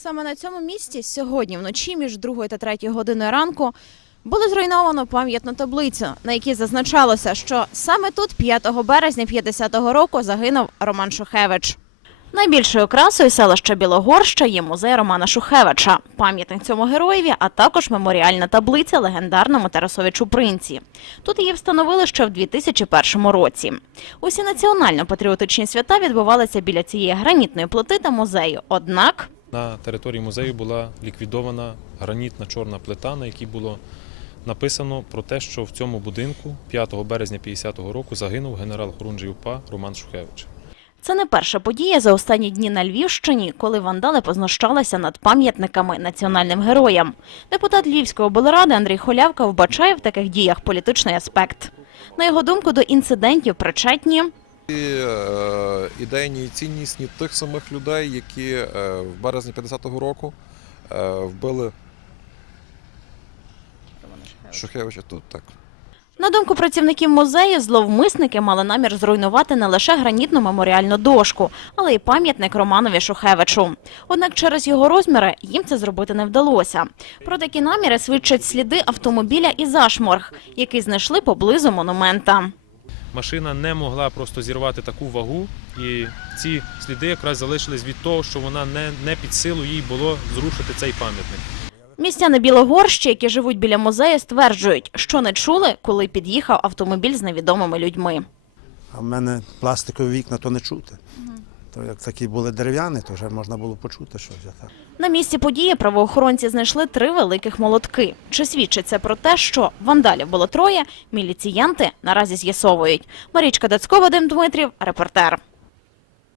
Саме на цьому місці сьогодні вночі між 2 та 3 годиною ранку було зруйновано пам'ятну таблицю, на якій зазначалося, що саме тут 5 березня 50-го року загинув Роман Шухевич. Найбільшою красою селища Білогорща є музей Романа Шухевича, пам'ятник цьому героєві, а також меморіальна таблиця легендарному Тарасовичу Принці. Тут її встановили ще в 2001 році. Усі національно-патріотичні свята відбувалися біля цієї гранітної плити та музею. Однак На території музею була ліквідована гранітна чорна плита, на якій було написано про те, що в цьому будинку 5 березня 50-го року загинув генерал Хорунжий УПА Роман Шухевич. Це не перша подія за останні дні на Львівщині, коли вандали познущалися над пам'ятниками національним героям. Депутат Львівської облради Андрій Холявка вбачає в таких діях політичний аспект. На його думку, до інцидентів причетні ідейні і тих самих людей, які е, в березні 50-го року е, вбили Шухевича тут так. На думку працівників музею, зловмисники мали намір зруйнувати не лише гранітну меморіальну дошку, але й пам'ятник Романові Шухевичу. Однак через його розміри їм це зробити не вдалося. Про такі наміри свідчать сліди автомобіля і зашморг, який знайшли поблизу монумента. Машина не могла просто зірвати таку вагу, і ці сліди якраз залишились від того, що вона не, не під силу їй було зрушити цей пам'ятник. Містяни Білогорщі, які живуть біля музею, стверджують, що не чули, коли під'їхав автомобіль з невідомими людьми. А в мене пластикові вікна, то не чути. То як такі були дерев'яні, то вже можна було почути а так. На місці події правоохоронці знайшли три великих молотки. Чи свідчить це про те, що вандалів було троє, міліціянти наразі з'ясовують. Марічка Дацькова, Вадим Дмитрів, репортер.